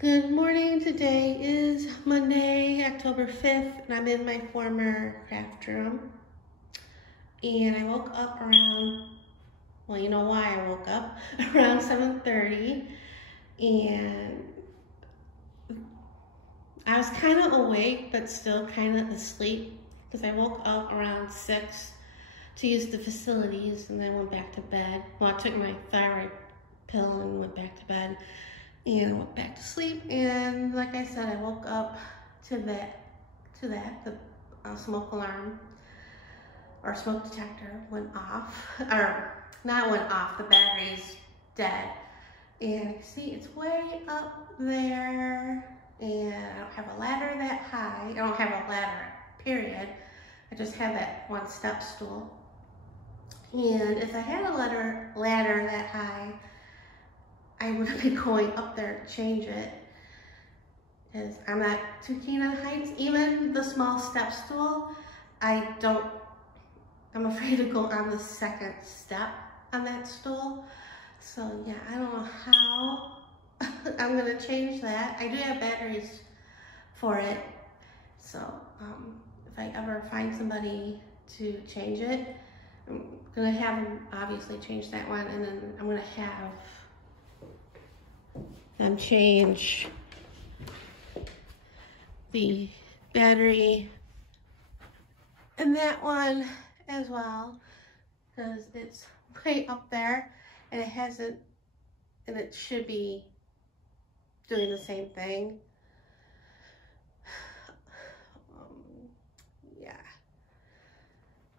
Good morning. Today is Monday, October 5th, and I'm in my former craft room. And I woke up around, well, you know why I woke up, around 7:30. And I was kind of awake, but still kind of asleep, because I woke up around 6 to use the facilities and then went back to bed. Well, I took my thyroid pill and went back to bed. And I went back to sleep, and like I said, I woke up to the smoke alarm or smoke detector went off, or not went off, the battery's dead. And you see it's way up there, and I don't have a ladder that high. I don't have a ladder, period. I just have that one step stool. And if I had a ladder that high, I would be going up there to change it, because I'm not too keen on heights. Even the small step stool, I'm afraid to go on the second step on that stool. So yeah, I don't know how I'm gonna change that. I do have batteries for it. So if I ever find somebody to change it, I'm gonna have them obviously change that one, and then I'm gonna have them change the battery in that one as well, because it's way up there and it should be doing the same thing. Yeah.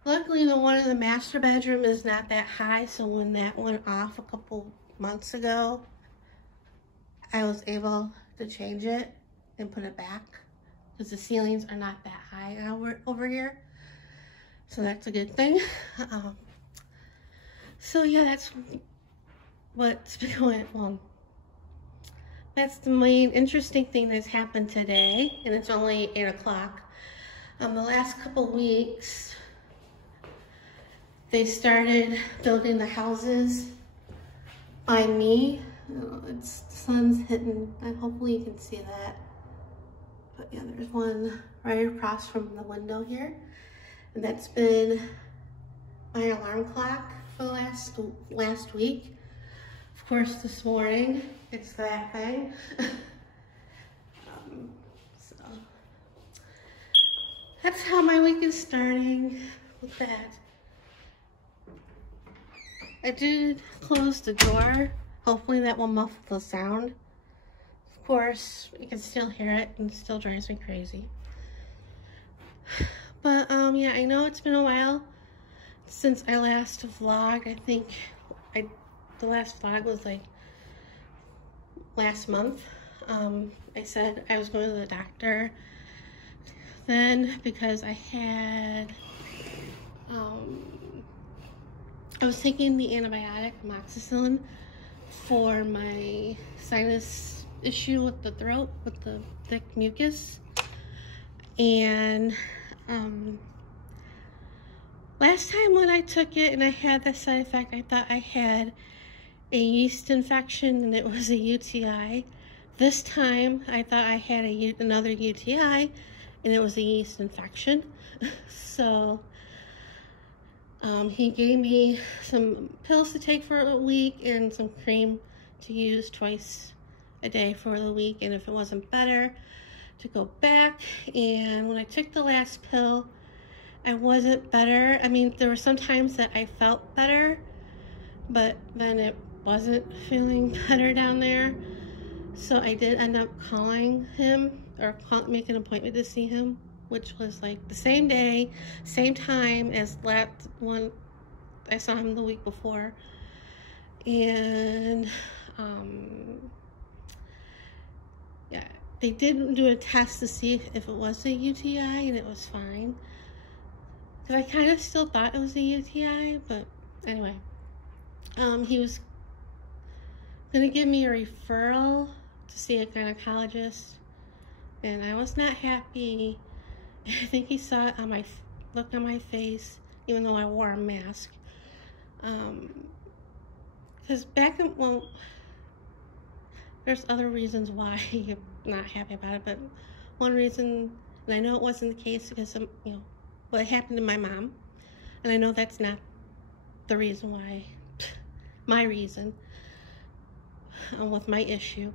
Luckily, the one in the master bedroom is not that high, so when that went off a couple months ago, I was able to change it and put it back, because the ceilings are not that high over here. So that's a good thing. So yeah, that's what's been going on. That's the main interesting thing that's happened today, and it's only 8 o'clock. The last couple weeks, they started building the houses by me. The sun's hitting, and hopefully you can see that. But yeah, there's one right across from the window here, and that's been my alarm clock for the last week. Of course, this morning it's that thing. So that's how my week is starting with that. I did close the door. Hopefully that will muffle the sound. Of course, you can still hear it, and it still drives me crazy. But yeah, I know it's been a while since I last vlogged. I think the last vlog was like last month. I said I was going to the doctor then because I was taking the antibiotic amoxicillin for my sinus issue with the throat, with the thick mucus. And last time when I took it and I had that side effect, I thought I had a yeast infection and it was a UTI. This time I thought I had another UTI and it was a yeast infection. So he gave me some pills to take for a week and some cream to use twice a day for the week, and if it wasn't better, to go back. And when I took the last pill, I wasn't better. I mean, there were some times that I felt better, but then it wasn't feeling better down there. So I did end up calling him, or make an appointment to see him, which was like the same day, same time as that one I saw him the week before. And yeah, they did do a test to see if it was a UTI, and it was fine. Because I kind of still thought it was a UTI, but anyway. He was going to give me a referral to see a gynecologist, and I was not happy. I think he saw it on my look on my face, even though I wore a mask. Because there's other reasons why you're not happy about it, but one reason, and I know it wasn't the case because of, you know, what happened to my mom, and I know that's not the reason why, my reason with my issue,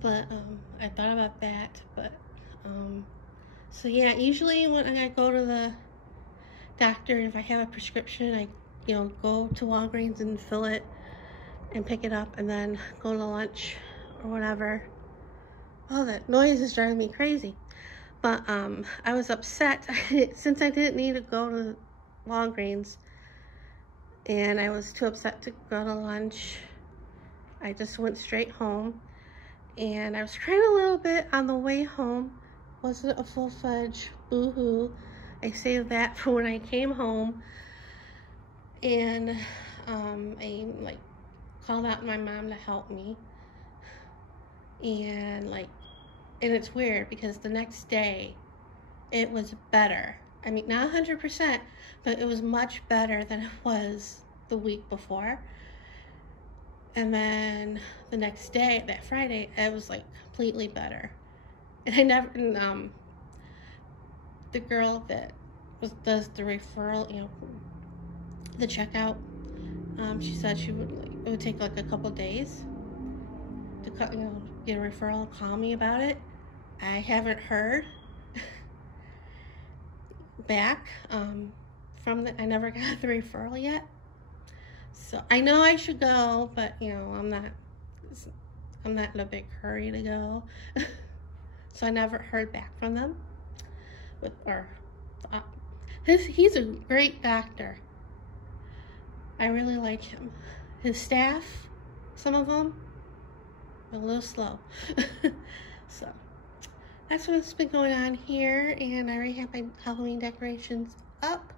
but I thought about that, but so yeah, usually when I go to the doctor, if I have a prescription, I, you know, go to Walgreens and fill it and pick it up and then go to lunch or whatever. Oh, that noise is driving me crazy. But I was upset since I didn't need to go to Walgreens and I was too upset to go to lunch. I just went straight home and I was crying a little bit on the way home. Wasn't a full-fledged boo-hoo. I saved that for when I came home, and I like called out my mom to help me, and it's weird because the next day it was better. I mean, not 100%, but it was much better than it was the week before. And then the next day, that Friday, it was like completely better. And I never, the girl that does the referral, you know, the checkout, she said she would, like, it would take like a couple days to, you know, get a referral, call me about it. I haven't heard back from the, I never got the referral yet. So I know I should go, but you know, I'm not in a big hurry to go. So I never heard back from them. He's a great doctor. I really like him. His staff, some of them, are a little slow. So that's what's been going on here, and I already have my Halloween decorations up.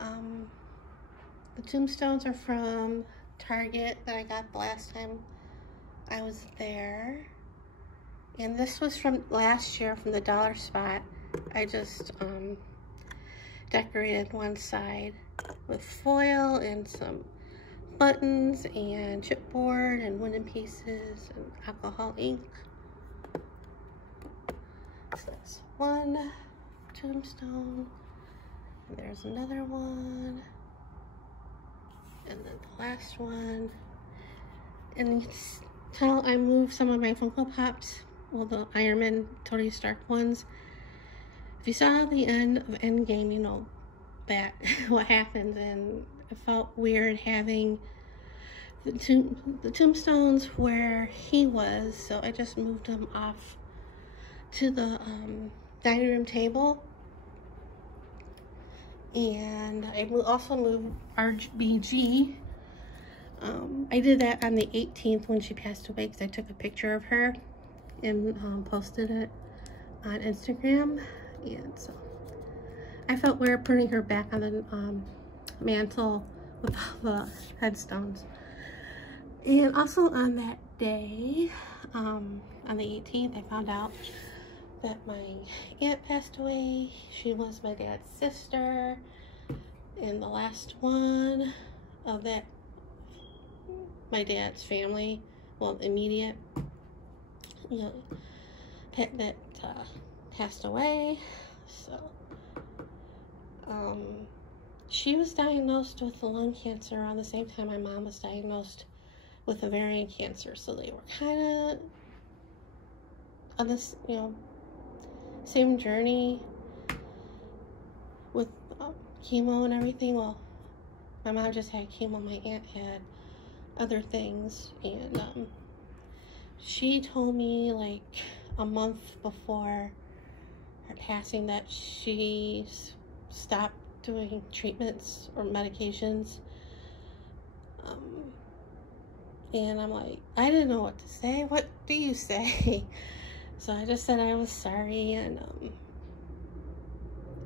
The tombstones are from Target that I got the last time I was there. And this was from last year from the dollar spot. I just decorated one side with foil and some buttons and chipboard and wooden pieces and alcohol ink. So that's one tombstone. And there's another one. And then the last one. And you can tell I moved some of my Funko Pops. Well, the Iron Man, Tony Stark ones. If you saw the end of Endgame, you know that what happened, and it felt weird having the tombstones where he was, so I just moved them off to the dining room table. And I also moved RBG. I did that on the 18th when she passed away because I took a picture of her and posted it on Instagram, and so I felt weird putting her back on the mantle with all the headstones. And also on that day, on the 18th, I found out that my aunt passed away. She was my dad's sister, and the last one of that, my dad's family, well, immediate, you know, that passed away. So she was diagnosed with lung cancer around the same time my mom was diagnosed with ovarian cancer, so they were kind of on this, you know, same journey with chemo and everything. Well, my mom just had chemo, my aunt had other things, and she told me like a month before her passing that she stopped doing treatments or medications, and I'm like, I didn't know what to say. What do you say? So I just said I was sorry, and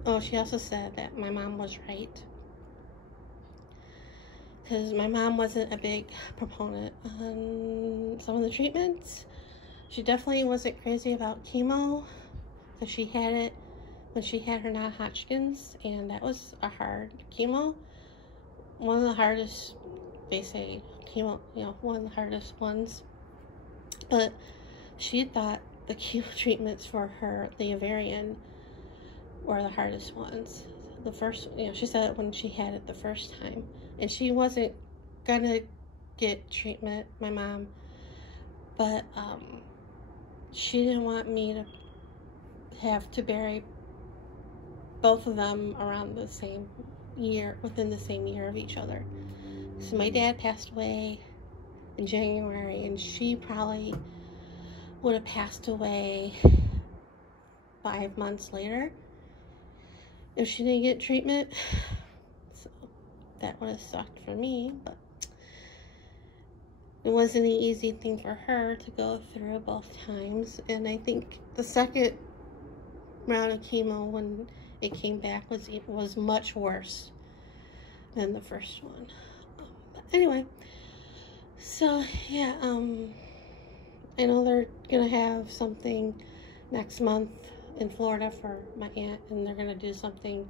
oh, she also said that my mom was right, because my mom wasn't a big proponent on some of the treatments. She definitely wasn't crazy about chemo, because she had it when she had her non-Hodgkin's, and that was a hard chemo. One of the hardest, they say, chemo, you know, one of the hardest ones. But she thought the chemo treatments for her, the ovarian, were the hardest ones. The first, she said it when she had it the first time. And she wasn't gonna get treatment, my mom. But she didn't want me to have to bury both of them around the same year, within the same year of each other. So my dad passed away in January, and she probably would have passed away 5 months later if she didn't get treatment. So that would have sucked for me, but it wasn't an easy thing for her to go through both times. And I think the second round of chemo, when it came back, was much worse than the first one. But anyway, so yeah, I know they're gonna have something next month in Florida for my aunt, and they're gonna do something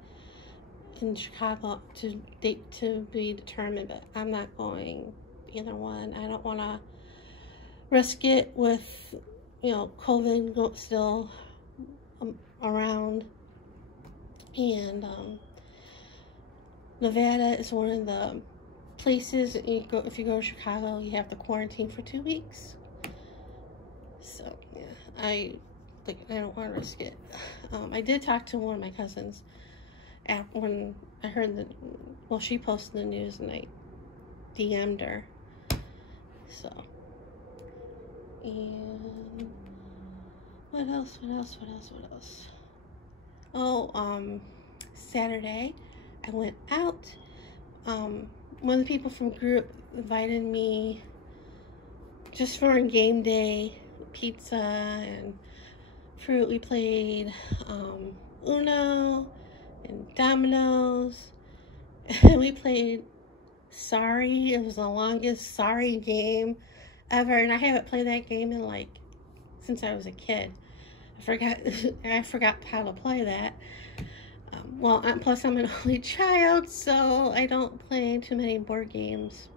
in Chicago to be determined, but I'm not going either one. I don't want to risk it with, COVID still around. And Nevada is one of the places if you go to Chicago, you have to quarantine for 2 weeks. So yeah, I don't want to risk it. I did talk to one of my cousins when I heard she posted the news, and I DM'd her. So, and what else? Oh, Saturday I went out. One of the people from group invited me just for a game day, pizza and fruit. We played Uno and dominoes, and we played Sorry. It was the longest Sorry game ever, and I haven't played that game in since I was a kid. I forgot how to play that. Plus I'm an only child, so I don't play too many board games.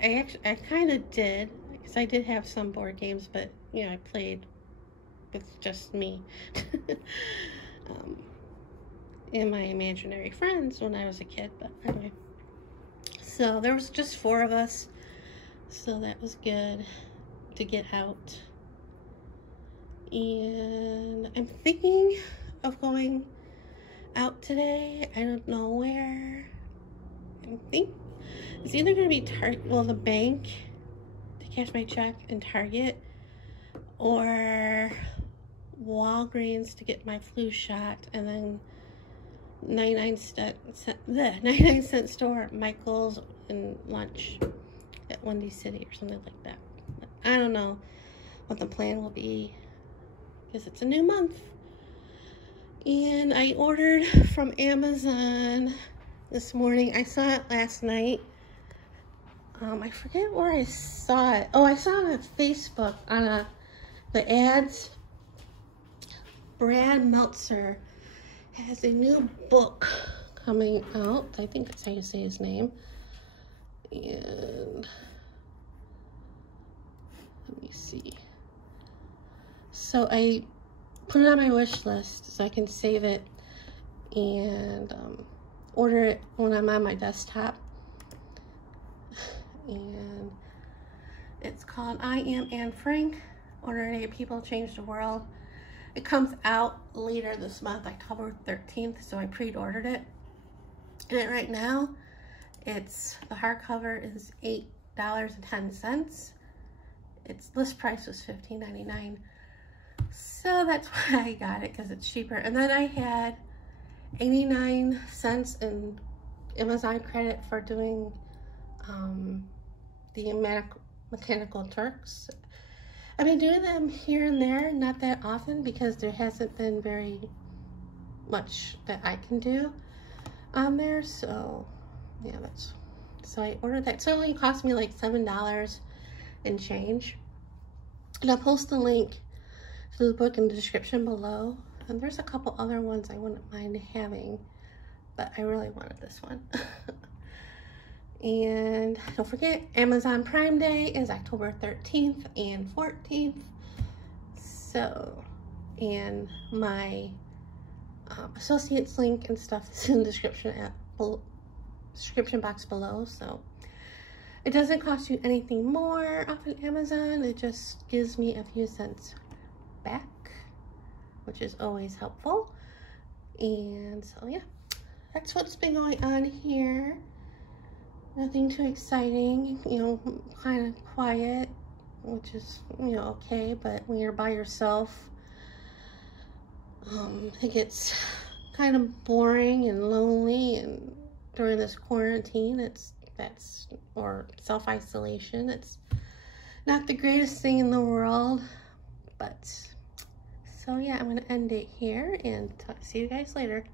I kind of did, because I did have some board games, but I played with just me and my imaginary friends when I was a kid. But anyway, so there was just 4 of us, so that was good to get out. And I'm thinking of going out today. I don't know where. I think it's either going to be the bank to cash my check, and Target, or Walgreens to get my flu shot, and then 99-cent store at Michael's, and lunch at Windy City or something like that. But I don't know what the plan will be, because it's a new month. And I ordered from Amazon this morning. I saw it last night. I forget where I saw it. Oh, I saw it on Facebook on the ads. Brad Meltzer has a new book coming out. I think that's how you say his name. And let me see. So I put it on my wish list so I can save it and order it when I'm on my desktop. And it's called I Am Anne Frank, Ordinary People Change the World. It comes out later this month, October 13th, so I pre-ordered it. And right now, the hardcover is $8.10. Its list price was $15.99. So that's why I got it, because it's cheaper. And then I had 89 cents in Amazon credit for doing the Mechanical Turks. I've been doing them here and there, not that often, because there hasn't been very much that I can do on there. So yeah, so I ordered that. So it only cost me like $7 and change. And I'll post the link to the book in the description below. And there's a couple other ones I wouldn't mind having, but I really wanted this one. And don't forget, Amazon Prime Day is October 13th and 14th. So, and my associates link and stuff is in the description box below. So it doesn't cost you anything more off of Amazon. It just gives me a few cents back, which is always helpful. And so yeah, that's what's been going on here. Nothing too exciting, you know, kind of quiet, which is, you know, okay. But when you're by yourself, it gets kind of boring and lonely, and during this quarantine, or self-isolation, it's not the greatest thing in the world. But so yeah, I'm gonna end it here and see you guys later.